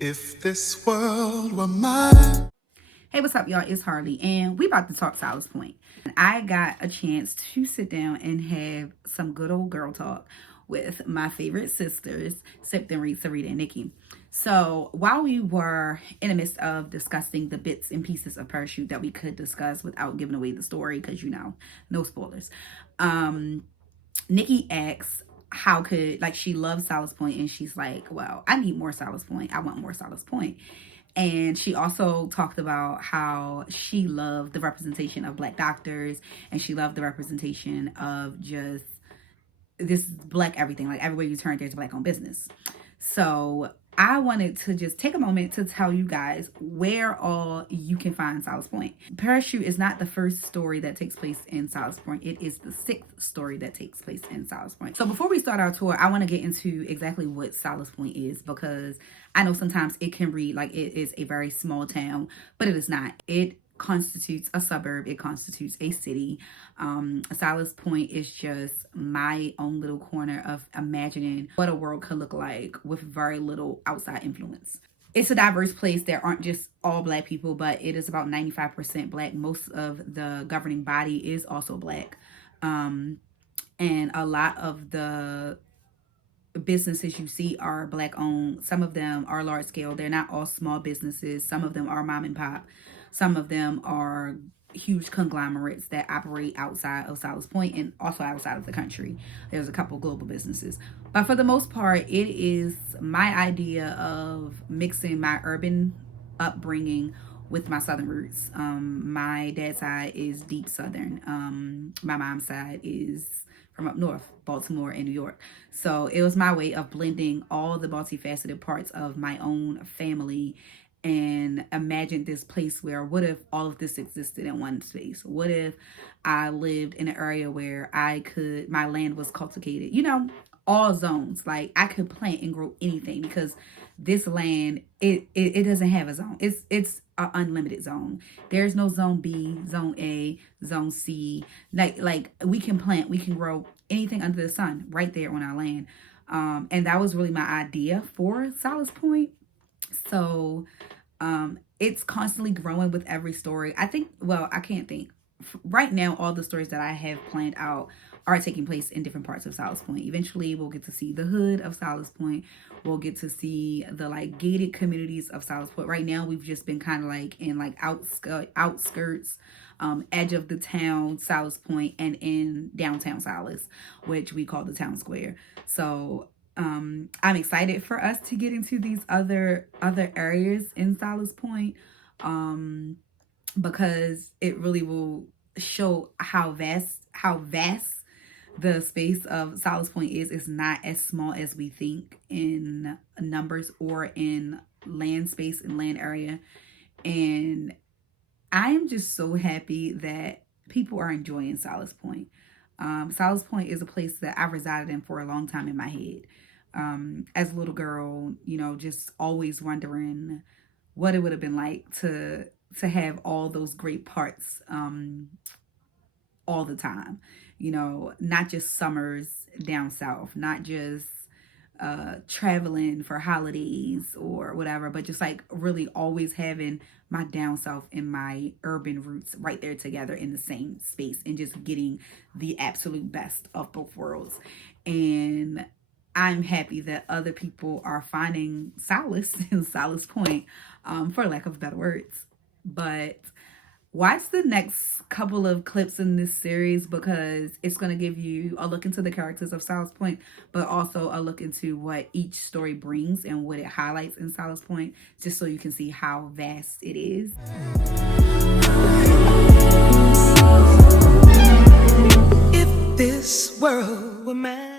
If this world were mine. Hey, what's up, y'all? It's Harleigh, and we about to talk Solace Point. I got a chance to sit down and have some good old girl talk with my favorite sisters, Sip and Reed, Sarita, and Nikki. So while we were in the midst of discussing the bits and pieces of Parachute that we could discuss without giving away the story, because no spoilers. Nikki asks how could, like, she loves Solace Point, and she's like, well, I need more Solace Point. I want more Solace Point. And she also talked about how she loved the representation of Black doctors, and she loved the representation of just this Black everything. Like, everywhere you turn, there's a Black owned business. So I wanted to just take a moment to tell you guys where all you can find Solace Point. Parachute is not the first story that takes place in Solace Point. It is the 6th story that takes place in Solace Point. So before we start our tour, I want to get into exactly what Solace Point is, because I know sometimes it can read like it is a very small town, but it is not. It constitutes a suburb. It constitutes a city. Solace Point is just my own little corner of imagining what a world could look like with very little outside influence. It's a diverse place. There aren't just all Black people, but it is about 95% Black. Most of the governing body is also Black. And a lot of the businesses you see are Black owned. Some of them are large scale. They're not all small businesses. Some of them are mom and pop. Some of them are huge conglomerates that operate outside of Solace Point and also outside of the country. There's a couple global businesses. But for the most part, it is my idea of mixing my urban upbringing with my Southern roots. My dad's side is deep Southern. My mom's side is from up north, Baltimore and New York. So it was my way of blending all the multifaceted parts of my own family and imagine this place where, what if all of this existed in one space? What if I lived in an area where my land was cultivated, all zones. Like, I could plant and grow anything, because this land, it doesn't have a zone. It's an unlimited zone. There's no zone B, zone A, zone C. Like we can plant, we can grow anything under the sun right there on our land. And that was really my idea for Solace Point. So it's constantly growing with every story. I can't think. Right now, all the stories that I have planned out are taking place in different parts of Solace Point. Eventually, we'll get to see the hood of Solace Point. We'll get to see the gated communities of Solace Point. Right now, we've just been kind of in outskirts, edge of the town, Solace Point, and in downtown Solace, which we call the town square. So I'm excited for us to get into these other areas in Solace Point, because it really will show how vast the space of Solace Point is. It's not as small as we think in numbers or in land space and land area. And I am just so happy that people are enjoying Solace Point. Solace Point is a place that I've resided in for a long time in my head. As a little girl, just always wondering what it would have been like to have all those great parts all the time. Not just summers down south, not just traveling for holidays or whatever, but just really always having my down south and my urban roots right there together in the same space, and just getting the absolute best of both worlds. And I'm happy that other people are finding solace in Solace Point, for lack of better words. But watch the next couple of clips in this series, because it's going to give you a look into the characters of Solace Point, but also a look into what each story brings and what it highlights in Solace Point, just so you can see how vast it is. If this world were mine.